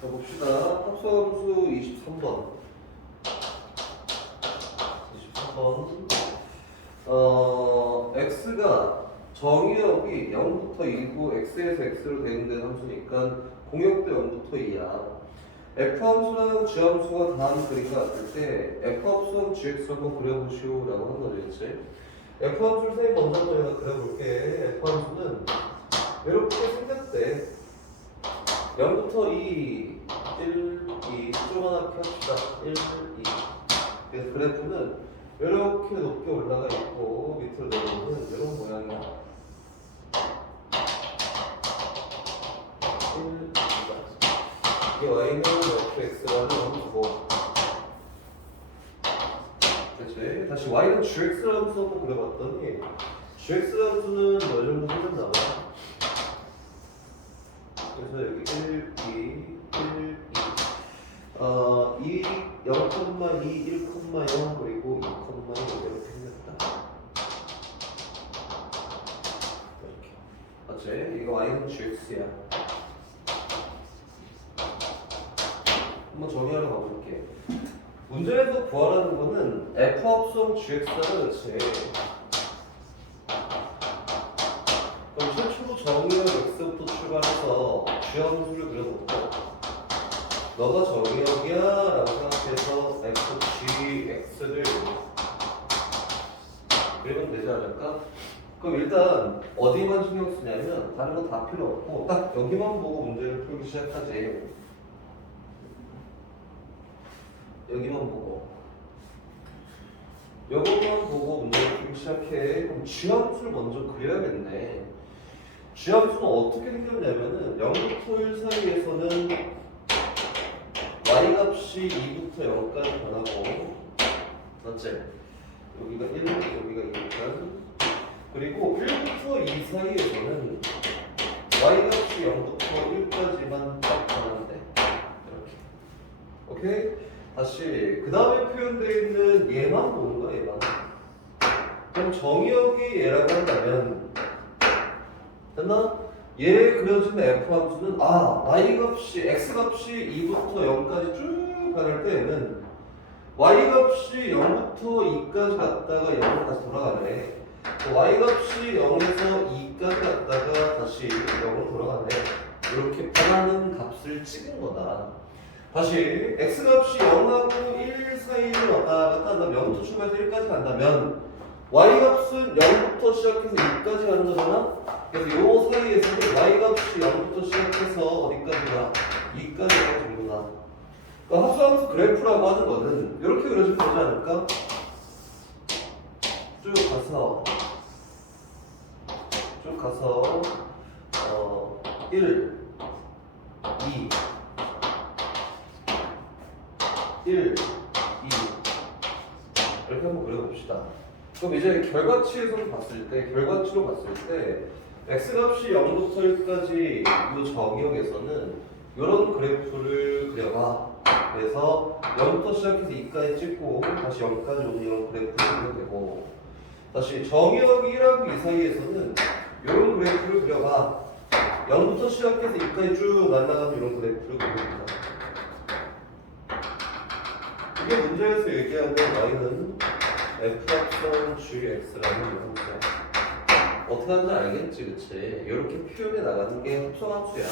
자, 봅시다. 합성함수 23번. 23번. x가 정의역이 0부터 2고 x에서 x로 대응되는 함수니까 공역도 0부터 2야. f함수랑 g함수가 다음 그림과 같을 때 f함수랑 gx 한번 그려보시오 라고 하는 거죠, 그치? f함수를 선생님 먼저 한번 내가 그려볼게. f함수는 이렇게 생겼대. 0부터 2, 1, 2, 좀 하나 펴봅시다. 1, 2. 그래서 그래프는 이렇게 높게 올라가 있고 밑으로 내려오는 이런 모양이야. 1, 2가. 이게 y는 fx라는 함수고. 그치? 다시 y는 gx라는 함수 한번 그려봤더니 gx 함수는 이 정도 생겼나 봐. 그래서 여기 1, 2, 1, 2 0,2, 1,0 그리고 2,2 이렇게 생겼다. 이렇게 맞지? 이거 y는 gx야. 한번 정의하러 가볼게. 문제에서 구하라는 거는 f 합성 gx잖아, 그치? 그럼 최초로 정의역 x부터 출발해서 g함수를 그려놓고 너가 정의역이야 라고 생각해서 fgx를 그리면 되지 않을까? 그럼 일단 어디만 신경 쓰냐면 다른 거 다 필요 없고 딱 여기만 보고 문제를 풀기 시작하지. 여기만 보고 요것만 보고 문제를 풀기 시작해. 그럼 g함수를 먼저 그려야겠네. g함수는 어떻게 생겼냐면은 0부터 1 사이에서는 y값이 2부터 0까지 변하고 맞지? 여기가 1, 여기가 2니까 그리고 1부터 2 사이에서는 y값이 0부터 1까지만 딱 변하는데 이렇게. 오케이? 다시 그 다음에 표현되어 있는 얘만 보는 거야, 얘만. 그럼 정의역이 얘라고 한다면 됐나? 얘 그려진 f함수는 y값이 x값이 2부터 0까지 쭉 변할 때에는 y값이 0부터 2까지 갔다가 0으로 다시 돌아가네. y값이 0에서 2까지 갔다가 다시 0으로 돌아가네. 이렇게 변하는 값을 찍은 거다. 다시 x값이 0하고 1 사이를 왔다 갔다 한다면 0부터 출발해서 1까지 간다면 y값은 0부터 시작해서 2까지 가는 거잖아. 그래서 이 사이에서는 y값이 0부터 시작해서 어디까지가 2까지 가는 정도다. 그러니까 합성함수 그래프라고 하는 거는 이렇게 그려주면 되지 않을까? 쭉 가서 1, 2, 1, 2 이렇게 한번 그려봅시다. 그럼 이제 결과치에서 봤을 때, 결과치로 봤을 때 x값이 0부터 1까지 이 정의역에서는 이런 그래프를 그려봐. 그래서 0부터 시작해서 2까지 찍고 다시 0까지 오는 이런 그래프를 그려도 되고 다시 정의역 1하고 2 사이에서는 이런 그래프를 그려봐. 0부터 시작해서 2까지 쭉 날아가는 이런 그래프를 그려봅니다. 이게 문제에서 얘기하는 y는 f합성 gx라는 형태. 어떻게 하는지 알겠지, 그치? 이렇게 표현해 나가는 게 합성함수야.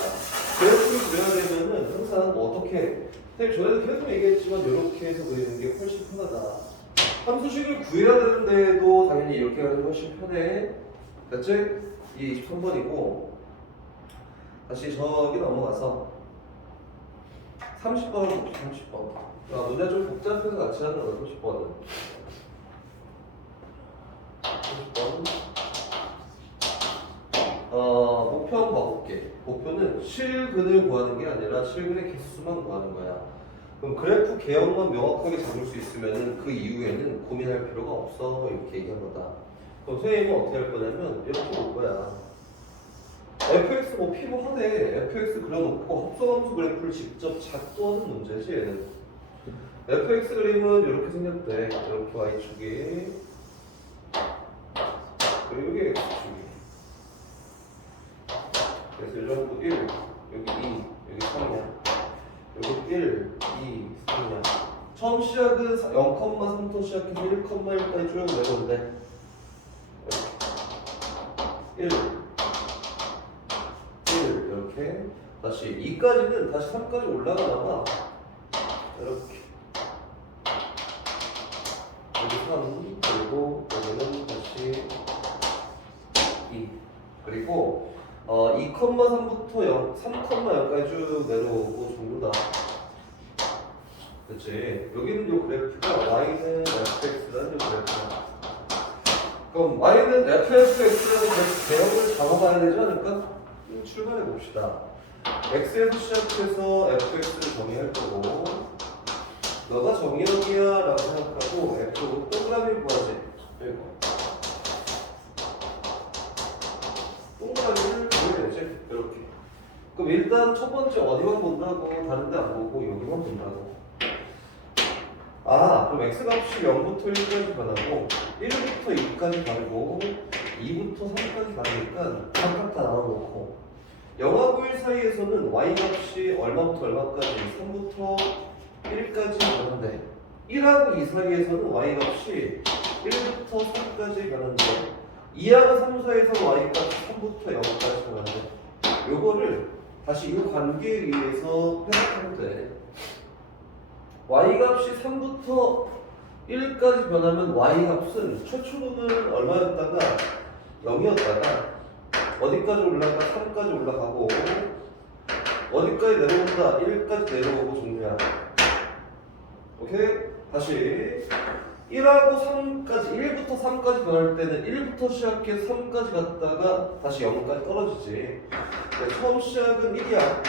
그래프를 그려야 되면은 항상 어떻게, 선생님 전에도 계속 얘기했지만 이렇게 해서 그리는 게 훨씬 편하다. 함수식을 구해야 되는데도 당연히 이렇게 하는 게 훨씬 편해. 됐지? 이 23번이고 다시 저기 넘어가서 30번을 봅시다. 30번. 문제 좀 복잡해서 같이 하는 거야. 30번은 30번 목표 한번 봐볼게. 목표는 실근을 구하는 게 아니라 실근의 개수만 구하는 거야. 그럼 그래프 개형만 명확하게 잡을 수 있으면 그 이후에는 고민할 필요가 없어. 이렇게 얘기한 거다. 그럼 선생님은 어떻게 할 거냐면 이렇게 볼 거야. fx 뭐 필요하네. fx 그려놓고 합성함수 그래프를 직접 작도하는 문제지 얘는. fx 그림은 이렇게 생겼대. 이렇게 y축이 그리고 여기 x축이. 그래서 이 정도 1, 여기 2, 여기 3이야. 요거 1, 2, 3이야. 처음 시작은 0,3부터 시작해서 1,1까지 쭉 내려온대. 1, 1 이렇게 다시 2까지는 다시 3까지 올라가다가 이렇게 여기 3 그리고 여기는 다시 2 그리고 2,3부터 0, 3,0까지 쭉 내려오고 정도다. 그치? 여기는 요 그래프가 y는 fx라는 요 그래프야. 그럼 y는 fx라는 대역을 잡아봐야 되지 않을까? 출발해 봅시다. x에서 시작해서 fx를 정의할 거고 너가 정의역이야 라고 생각하고 f로 동그라미 구하지. 이거 동그라미를 구해야지. 이렇게. 그럼 일단 첫 번째 어디만 본다고? 다른 데 안 보고 여기만 본다고. 그럼 x값이 0부터 1까지 변하고 1부터 2까지 가고 2부터 3까지 가니까 각각 다 나눠놓고 0하고 1 사이에서는 y값이 얼마부터 얼마까지 3부터 1까지 변하는데 1하고 2 사이에서는 y값이 1부터 3까지 변하는데 2하고 3 사이에서는 y값이 3부터 0까지 변하는데 요거를 다시 이 관계에 의해서 해석하면 돼. y값이 3부터 1까지 변하면 y값은 최초는 얼마였다가 0이었다가 어디까지 올라가? 3까지 올라가고 어디까지 내려온다? 1까지 내려오고 정리야. 오케이? 다시 1하고 3까지 1부터 3까지 변할 때는 1부터 시작해서 3까지 갔다가 다시 0까지 떨어지지. 처음 시작은 1이야.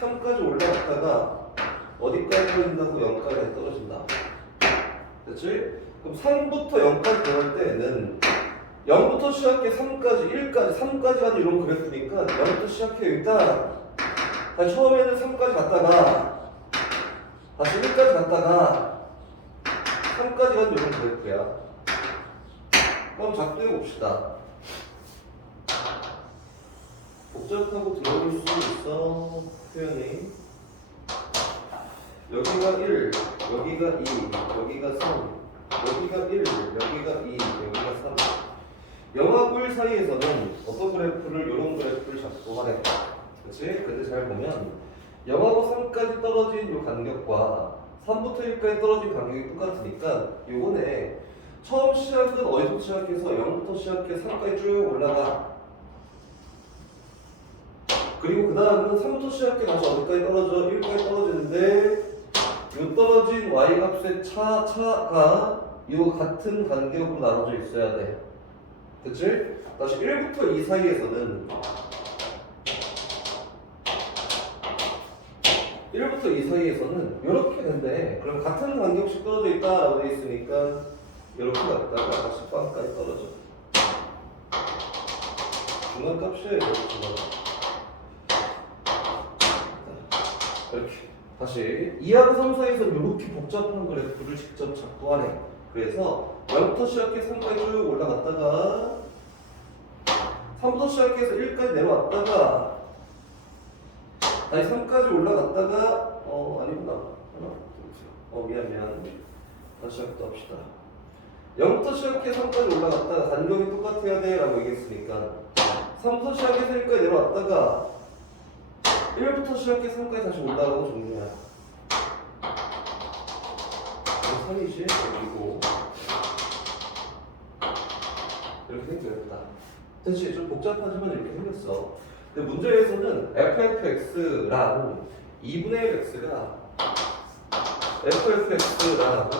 3까지 올라갔다가 어디까지 떨어진다고? 0까지 떨어진다. 됐지? 그럼 3부터 0까지 변할 때는 0부터 시작해 3까지, 1까지, 3까지 가는 이런 그래프니까 0부터 시작해 일단 다시 처음에는 3까지 갔다가 다시 1까지 갔다가 3까지 가는 이런 그래프야. 그럼 작동해 봅시다. 복잡하고 들어올 수 있어 표현이. 여기가 1, 여기가 2, 여기가 3, 여기가 1, 여기가 2, 여기가 3. 0하고 1 사이에서는 어떤 그래프를, 이런 그래프를 잡고 하래. 그치? 근데 잘 보면 0하고 3까지 떨어진 이 간격과 3부터 1까지 떨어진 간격이 똑같으니까 요거네. 처음 시작은 어디서 시작해서 0부터 시작해서 3까지 쭉 올라가. 그리고 그 다음은 3부터 시작해 다시 어디까지 떨어져? 1까지 떨어지는데 요 떨어진 y값의 차가 요 같은 간격으로 나눠져 있어야 돼. 그치? 다시 1부터 2 사이에서는 1부터 2 사이에서는 이렇게 된대. 그럼 같은 간격씩 떨어져 있다라고 돼 있으니까 이렇게 갔다가 다시 빵까지 떨어져. 중간값이에요. 이렇게 다시 2하고 3 사이에서는 이렇게 복잡한 그래프를 직접 잡고 하네. 그래서 0부터 시작해서 3까지 쭉 올라갔다가 3부터 시작해서 1까지 내려왔다가 다시 3까지 올라갔다가 아니구나. 미안. 다시 시작부터 합시다. 0부터 시작해서 3까지 올라갔다가 간격이 똑같아야 돼 라고 얘기했으니까 3부터 시작해서 1까지 내려왔다가 1부터 시작해서 3까지 다시 올라가고 정리야. 3이지? 여기고 이렇게 생겼다. 대체 좀 복잡하지만 이렇게 생겼어. 근데 문제에서는 fx랑 2분의 1x가 fx랑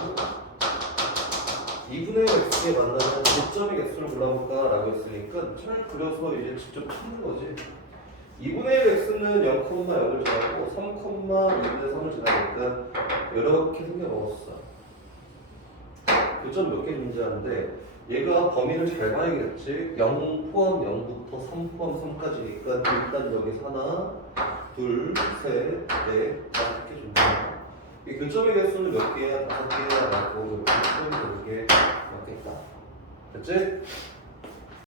2분의 1x에 만나는 고점의 개수를 골라볼까 라고 했으니까 잘 그려서 이제 직접 찾는 거지. 2분의 1x는 0,0을 지나고 3,2분의 3을 지나니까 이렇게 생겨 먹었어. 교점 몇 개 존재하는데 얘가 범위를 잘 봐야겠지. 0 포함 0부터 3 포함 3까지니까 일단 여기서 하나, 둘, 셋, 넷, 5개 존재한다. 이 교점의 개수는 몇 개야? 5개야? 라고 이렇게 표현되는 게 맞겠다. 됐지?